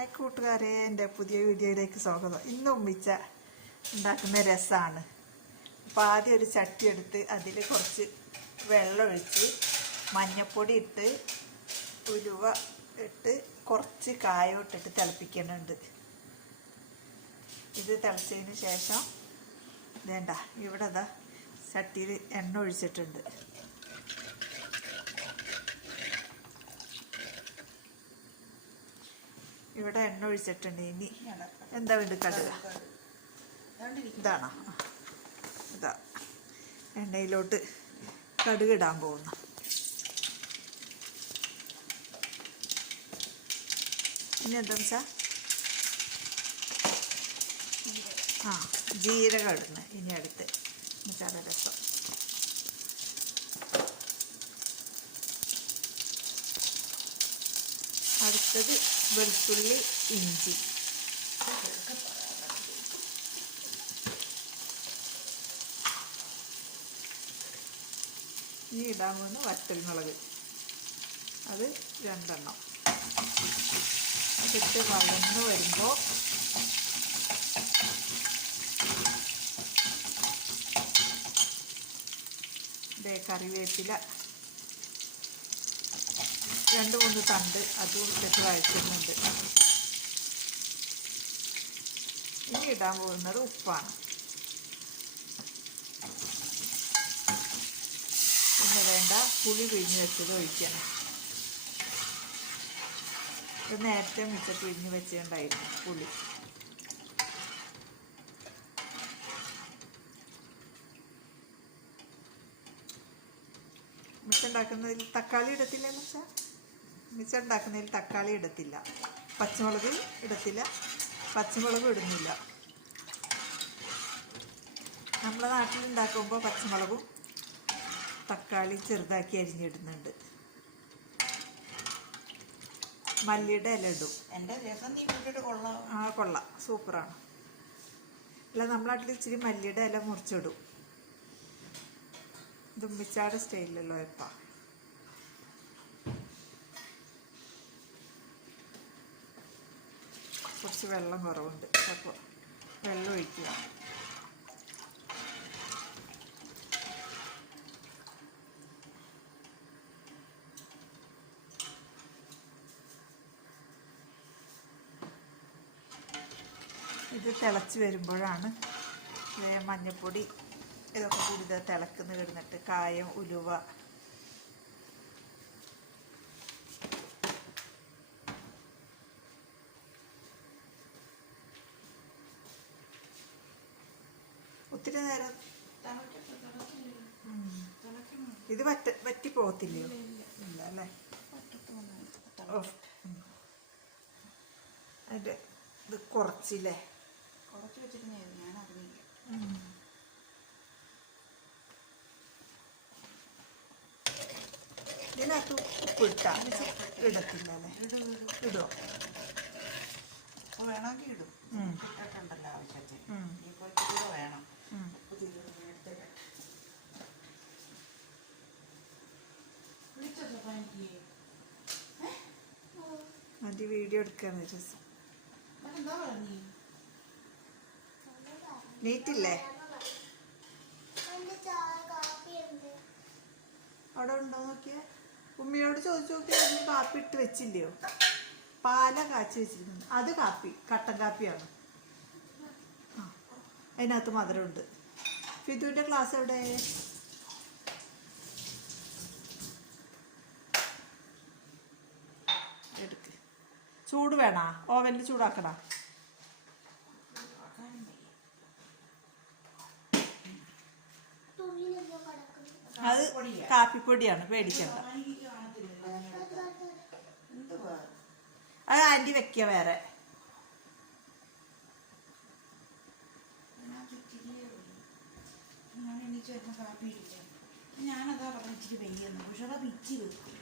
Hi കൂട്ടുകാരെ എന്റെ പുതിയ വീഡിയോയിലേക്ക് സ്വാഗതം. ഇന്ന് ഉമ്മിച്ച ഉണ്ടാക്കുന്ന രസമാണ് അപ്പോൾ ആദ്യം ഒരു ചട്ടി എടുത്ത് അതിൽ കുറച്ച് വെള്ളമൊഴിച്ച് മഞ്ഞപ്പൊടി ഇട്ട് ഉലുവ ഇട്ട് കുറച്ച് കായം ഇട്ടിട്ട് തിളപ്പിക്കുന്നുണ്ട്. ഇത് തിളച്ചതിന് ശേഷം വേണ്ട ഇവിടെ അതാ ചട്ടിയിൽ എണ്ണ ഒഴിച്ചിട്ടുണ്ട്. ഇവിടെ എണ്ണ ഒഴിച്ചിട്ടുണ്ട് ഇനി. എന്താ വേണ്ടി കടുക? ഇതാണോ? ഇതാ. എണ്ണയിലോട്ട് കടുക് ഇടാൻ പോകുന്നു. ഇനി എന്താ വെച്ചാ? ആ ജീരകം ഇടുന്നു ഇനി അടുത്ത്. മസാല രസം. അടുത്തത് വെളുത്തുള്ളി ഇഞ്ചി. ഇനി ഇടാൻ പോകുന്ന വറ്റൽമുളക്. അത് രണ്ടെണ്ണം. ഇതിട്ട് വളർന്ന് വരുമ്പോൾ കറിവേപ്പില രണ്ട് മൂന്ന് തണ്ട് അതും ഇട്ടിട്ട് വഴറ്റുന്നുണ്ട്. ഇനി ഇടാൻ പോകുന്നത് ഉപ്പാണ്. പിന്നെ വേണ്ട പുളി പിഴിഞ്ഞ് വെച്ചത് ഒഴിക്കണം. ഇത് നേരത്തെ മിച്ച പിഴിഞ്ഞ് വെച്ചിട്ടുണ്ടായിരുന്നു പുളി. മിച്ച ഉണ്ടാക്കുന്നതിൽ തക്കാളി ഇടത്തില്ല മിച്ച മിച്ച ഉണ്ടാക്കുന്നതിൽ തക്കാളി ഇടത്തില്ല. പച്ചമുളക് ഇടത്തില്ല. പച്ചമുളകും ഇടുന്നില്ല. നമ്മളെ നാട്ടിൽ ഉണ്ടാക്കുമ്പോൾ പച്ചമുളകും തക്കാളി ചെറുതാക്കി അരിഞ്ഞിടുന്നുണ്ട്. മല്ലിയുടെ ഇല ഇടും. എന്റെ രസം നീ വിട്ടിട്ട് കൊള്ളാം. ആ കൊള്ളാം. സൂപ്പറാണ്. അല്ല നമ്മളാട്ടിൽ ഇച്ചിരി മല്ലിയുടെ ഇല മുറിച്ചിടും. ദുമ്മിച്ചാട് സ്റ്റൈലിലല്ലോ എപ്പ കുറച്ച് വെള്ളം കുറവുണ്ട്. അപ്പോൾ വെള്ളം ഒഴിക്കുക. ഇത് തിളച്ച് വരുമ്പോഴാണ് മഞ്ഞൾപ്പൊടി ഇതൊക്കെ കൂടി ഇത് തിളക്കുന്ന കിടന്നിട്ട് കായം ഉലുവ ഒത്തിരി നേരം. ഇത് വറ്റ വറ്റി പോകത്തില്ലയോ ഇല്ല അല്ലേ. അതിന്റെ ഇത് കുറച്ചില്ലേ? കുറച്ച് വെച്ചിട്ട് ഞാൻ അറിഞ്ഞില്ല ഇതിനകത്ത് ഉപ്പ് ഇട്ടാ ഇടത്തില്ല അല്ലേ ഇടുമോ അപ്പൊ വേണമെങ്കിൽ ഇടും. ഇട്ടിട്ടുണ്ടല്ലോ ആവശ്യത്തിന്. അതിന്റെ വീഡിയോ എടുക്കാന്ന് നീറ്റില്ലേ? അവിടെ ഉണ്ടോ നോക്കിയേ? ഉമ്മയോട് ചോദിച്ചു നോക്കിയാൽ കാപ്പി ഇട്ട് വെച്ചില്ലയോ? പാല കാച്ചി വെച്ചിരുന്നു അത് കാപ്പി കട്ടൻ കാപ്പിയാണ്. അതിനകത്ത് മധുരമുണ്ട്. ഫിദുവിന്റെ ക്ലാസ് എവിടെ? ചൂട് വേണോ? ഓവനിൽ ചൂടാക്കണോ അത് കാപ്പിപ്പൊടിയാണ് പേടിക്കണ്ട. അത് ആന്റി വെക്കുക വേറെ. ഞാനതാ പറഞ്ഞിട്ട് വെയ്യെന്ന് പക്ഷെ അതാ പിച്ചി വെക്കും